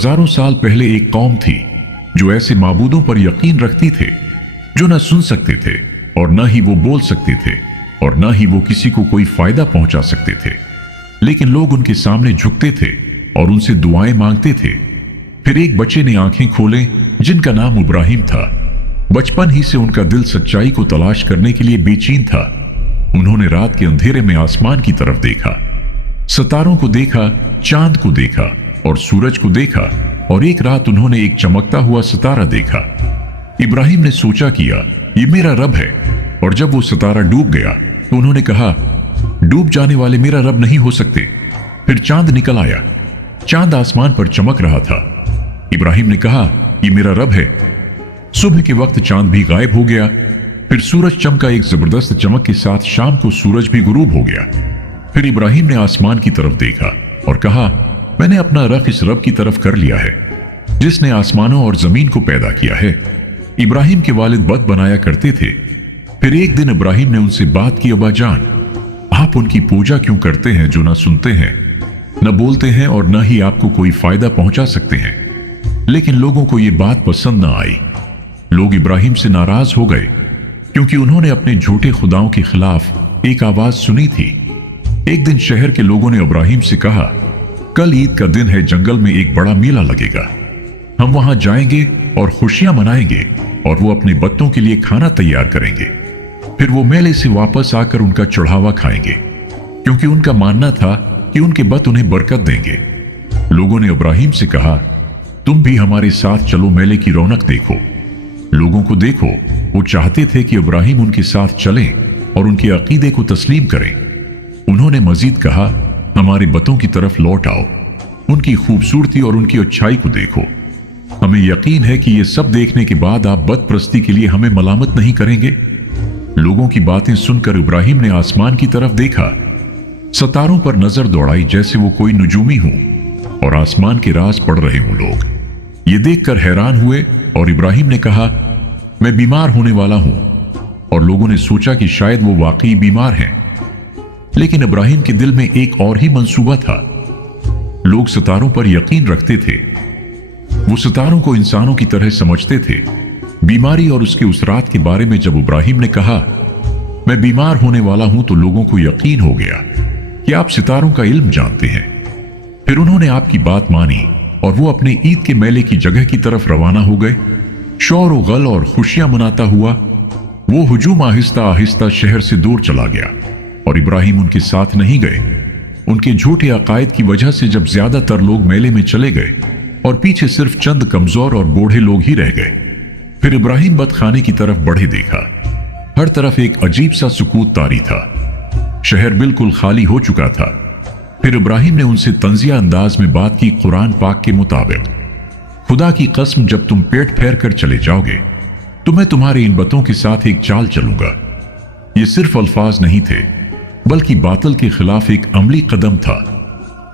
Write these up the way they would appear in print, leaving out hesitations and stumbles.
हजारों साल पहले एक कौम थी जो ऐसे माबूदों पर यकीन रखती थे जो न सुन सकते थे और न ही वो बोल सकते थे और न ही वो किसी को कोई फायदा पहुंचा सकते थे, लेकिन लोग उनके सामने झुकते थे और उनसे दुआएं मांगते थे। फिर एक बच्चे ने आंखें खोले जिनका नाम इब्राहिम था। बचपन ही से उनका दिल सच्चाई को तलाश करने के लिए बेचैन था। उन्होंने रात के अंधेरे में आसमान की तरफ देखा, सितारों को देखा, चांद को देखा और सूरज को देखा, और एक रात उन्होंने एक चमकता हुआ सितारा देखा। इब्राहिम ने सोचा किया ये मेरा रब है, और जब वो सितारा डूब गया तो उन्होंने कहा डूब जाने वाले मेरा रब नहीं हो सकते। फिर चांद निकल आया, चांद आसमान पर चमक रहा था। इब्राहिम ने कहा ये मेरा रब है। सुबह के वक्त चांद भी गायब हो गया। फिर सूरज चमका, एक जबरदस्त चमक के साथ शाम को सूरज भी गुरूब हो गया। फिर इब्राहिम ने आसमान की तरफ देखा और कहा मैंने अपना रख इस रब की तरफ कर लिया है जिसने आसमानों और जमीन को पैदा किया है। इब्राहिम के वालिद बत बनाया करते थे। फिर एक दिन इब्राहिम ने उनसे बात की, अब्बा जान, आप उनकी पूजा क्यों करते हैं जो ना सुनते हैं, न बोलते हैं और न ही आपको कोई फायदा पहुंचा सकते हैं। लेकिन लोगों को यह बात पसंद न आई। लोग इब्राहिम से नाराज हो गए क्योंकि उन्होंने अपने झूठे खुदाओं के खिलाफ एक आवाज सुनी थी। एक दिन शहर के लोगों ने इब्राहिम से कहा कल ईद का दिन है, जंगल में एक बड़ा मेला लगेगा, हम वहां जाएंगे और खुशियां मनाएंगे और वो अपने बच्चों के लिए खाना तैयार करेंगे। फिर वो मेले से वापस आकर उनका चढ़ावा खाएंगे क्योंकि उनका मानना था कि उनके बत उन्हें बरकत देंगे। लोगों ने इब्राहिम से कहा तुम भी हमारे साथ चलो, मेले की रौनक देखो। लोगों को देखो, वो चाहते थे कि इब्राहिम उनके साथ चलें और उनके अकीदे को तस्लीम करें। उन्होंने मजीद कहा हमारे बतों की तरफ लौट आओ, उनकी खूबसूरती और उनकी अच्छाई को देखो। हमें यकीन है कि ये सब देखने के बाद आप बत परस्ती के लिए हमें मलामत नहीं करेंगे। लोगों की बातें सुनकर इब्राहिम ने आसमान की तरफ देखा, सितारों पर नजर दौड़ाई जैसे वो कोई नजूमी हो और आसमान के राज पढ़ रहे हों। लोग ये देखकर हैरान हुए और इब्राहिम ने कहा मैं बीमार होने वाला हूं, और लोगों ने सोचा कि शायद वो वाकई बीमार हैं। लेकिन इब्राहिम के दिल में एक और ही मंसूबा था। लोग सितारों पर यकीन रखते थे, वो सितारों को इंसानों की तरह समझते थे। बीमारी और उसके उसरात के बारे में जब इब्राहिम ने कहा मैं बीमार होने वाला हूं तो लोगों को यकीन हो गया कि आप सितारों का इल्म जानते हैं। फिर उन्होंने आपकी बात मानी और वो अपने ईद के मेले की जगह की तरफ रवाना हो गए। शौर व गल और खुशियां मनाता हुआ वो हुजूम आहिस्ता आहिस्ता शहर से दूर चला गया, और इब्राहिम उनके साथ नहीं गए। उनके झूठे अकायद की वजह से जब ज्यादातर लोग मेले में चले गए और पीछे सिर्फ चंद कमजोर और बूढ़े लोग ही रह गए। फिर इब्राहिम बतखाने की तरफ बढ़े, देखा हर तरफ एक अजीब सा सुकूत तारी था। शहर बिल्कुल खाली हो चुका था। फिर इब्राहिम ने उनसे तंजिया अंदाज में बात की, कुरान पाक के मुताबिक खुदा की कसम जब तुम पेट फेर कर चले जाओगे तो मैं तुम्हारे इन बतों के साथ एक चाल चलूंगा। ये सिर्फ अल्फाज नहीं थे बल्कि बातिल के खिलाफ एक अमली कदम था।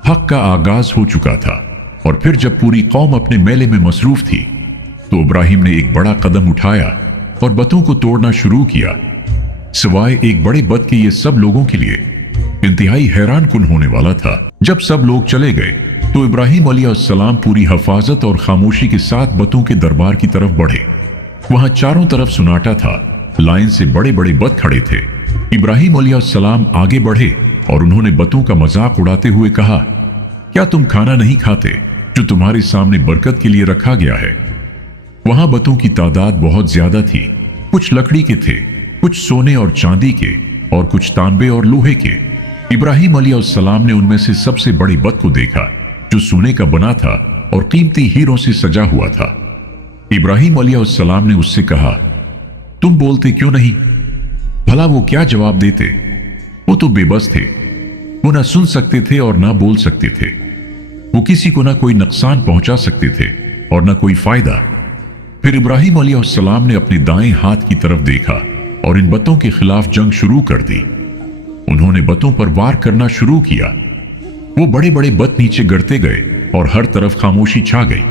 हक का आगाज हो चुका था, और फिर जब पूरी कौम अपने मेले में मसरूफ थी तो इब्राहिम ने एक बड़ा कदम उठाया और बतों को तोड़ना शुरू किया। सिवाय एक बड़े बत के ये सब लोगों के लिए इंतहाई हैरान कुन होने वाला था। जब सब लोग चले गए तो इब्राहिम अलैहिस्सलाम पूरी हिफाजत और खामोशी के साथ बतों के दरबार की तरफ बढ़े। वहां चारों तरफ सुनाटा था, लाइन से बड़े बड़े बत खड़े थे। इब्राहिम अलैहिस्सलाम आगे बढ़े और उन्होंने बतों का मजाक उड़ाते हुए कहा क्या तुम खाना नहीं खाते जो तुम्हारे सामने बरकत के लिए रखा गया है। वहां बतों की तादाद बहुत ज्यादा थी। कुछ लकड़ी के थे, कुछ सोने और चांदी के, और कुछ तांबे और लोहे के। इब्राहिम अलैहिस्सलाम ने उनमें से सबसे बड़ी बत को देखा जो सोने का बना था और कीमती हीरों से सजा हुआ था। इब्राहिम अलैहिस्सलाम ने उससे कहा तुम बोलते क्यों नहीं? भला वो क्या जवाब देते? वो तो बेबस थे, वो ना सुन सकते थे और ना बोल सकते थे। वो किसी को ना कोई नुकसान पहुंचा सकते थे और ना कोई फायदा। फिर इब्राहिम अलैहिस्सलाम ने अपने दाएं हाथ की तरफ देखा और इन बतों के खिलाफ जंग शुरू कर दी। उन्होंने बतों पर वार करना शुरू किया। वो बड़े बड़े बत नीचे गिरते गए और हर तरफ खामोशी छा गई।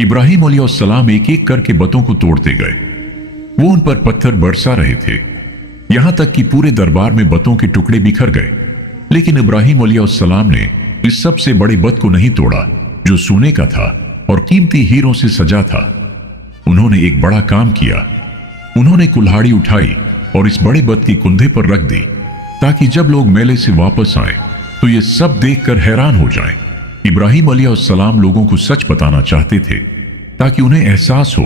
इब्राहिम अलैहिस्सलाम एक एक करके बतों को तोड़ते गए। वो उन पर पत्थर बरसा रहे थे, यहां तक कि पूरे दरबार में बतों के टुकड़े बिखर गए। लेकिन इब्राहिम अलैहिस्सलाम ने इस सबसे बड़े बत को नहीं तोड़ा जो सोने का था, और कीमती हीरों से सजा था। उन्होंने एक बड़ा काम किया। उन्होंने कुल्हाड़ी उठाई और इस बड़े बत के कुंधे पर रख दी, ताकि जब लोग मेले से वापस आए तो ये सब देखकर हैरान हो जाएं। इब्राहिम अलैहिस्सलाम लोगों को सच बताना चाहते थे, ताकि उन्हें एहसास हो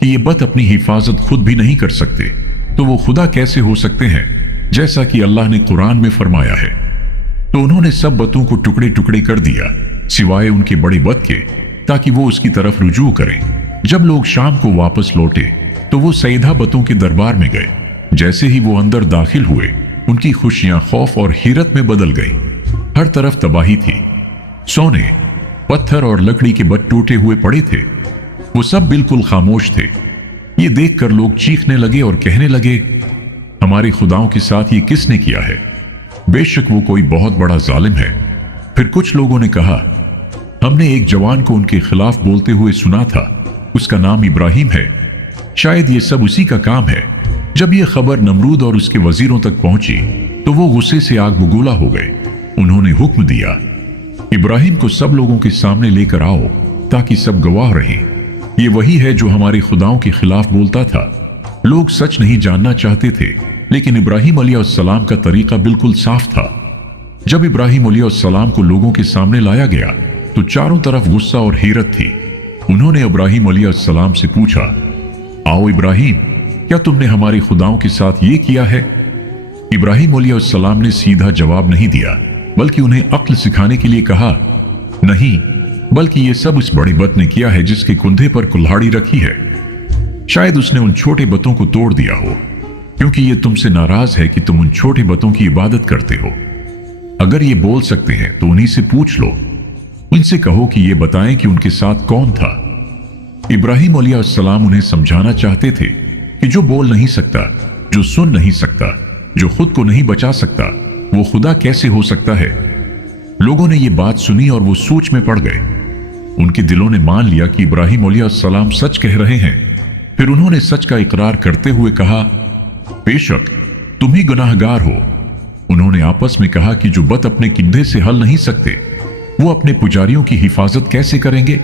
कि ये बत अपनी हिफाजत खुद भी नहीं कर सकते, तो वो खुदा कैसे हो सकते हैं, जैसा कि अल्लाह ने कुरान में फरमाया है। तो उन्होंने सब बतों को टुकड़े टुकड़े कर दिया, सिवाय उनके बड़े बत के, ताकि वो उसकी तरफ रुजू करें। जब लोग शाम को वापस लौटे तो वो सईदा बतों के दरबार में गए। जैसे ही वो अंदर दाखिल हुए, उनकी खुशियां खौफ और हैरत में बदल गई। हर तरफ तबाही थी। सोने, पत्थर और लकड़ी के बत टूटे हुए पड़े थे। वो सब बिल्कुल खामोश थे। ये देखकर लोग चीखने लगे और कहने लगे, हमारे खुदाओं के साथ ये किसने किया है? बेशक वो कोई बहुत बड़ा जालिम है। फिर कुछ लोगों ने कहा, हमने एक जवान को उनके खिलाफ बोलते हुए सुना था, उसका नाम इब्राहिम है। शायद ये सब उसी का काम है। जब ये खबर नमरूद और उसके वजीरों तक पहुंची तो वो गुस्से से आग बबूला हो गए। उन्होंने हुक्म दिया, इब्राहिम को सब लोगों के सामने लेकर आओ, ताकि सब गवाह रहें। ये वही है जो हमारे खुदाओं के खिलाफ बोलता था। लोग सच नहीं जानना चाहते थे, लेकिन इब्राहिम अलैहिस्सलाम का तरीका बिल्कुल साफ था। जब इब्राहिम अलैहिस्सलाम को लोगों के सामने लाया गया तो चारों तरफ गुस्सा और हैरत थी। उन्होंने इब्राहिम अलैहिस्सलाम से पूछा, आओ इब्राहिम, क्या तुमने हमारे खुदाओं के साथ ये किया है? इब्राहिम अलैहिस्सलाम ने सीधा जवाब नहीं दिया, बल्कि उन्हें अक्ल सिखाने के लिए कहा, नहीं, बल्कि ये सब उस बड़ी बत ने किया है जिसके कुंधे पर कुल्हाड़ी रखी है। शायद उसने उन छोटे बतों को तोड़ दिया हो, क्योंकि ये तुमसे नाराज है कि तुम उन छोटे बतों की इबादत करते हो। अगर ये बोल सकते हैं तो उन्हीं से पूछ लो। उनसे कहो कि ये बताएं कि उनके साथ कौन था। इब्राहिम अलैहिस्सलाम उन्हें समझाना चाहते थे कि जो बोल नहीं सकता, जो सुन नहीं सकता, जो खुद को नहीं बचा सकता, वो खुदा कैसे हो सकता है। लोगों ने ये बात सुनी और वो सोच में पड़ गए। उनके दिलों ने मान लिया कि इब्राहिम अलैहिस्सलाम सच कह रहे हैं। फिर उन्होंने सच का इकरार करते हुए कहा, बेशक तुम ही गुनाहगार हो। उन्होंने आपस में कहा कि जो बत अपने कंधे से हल नहीं सकते, वो अपने पुजारियों की हिफाजत कैसे करेंगे?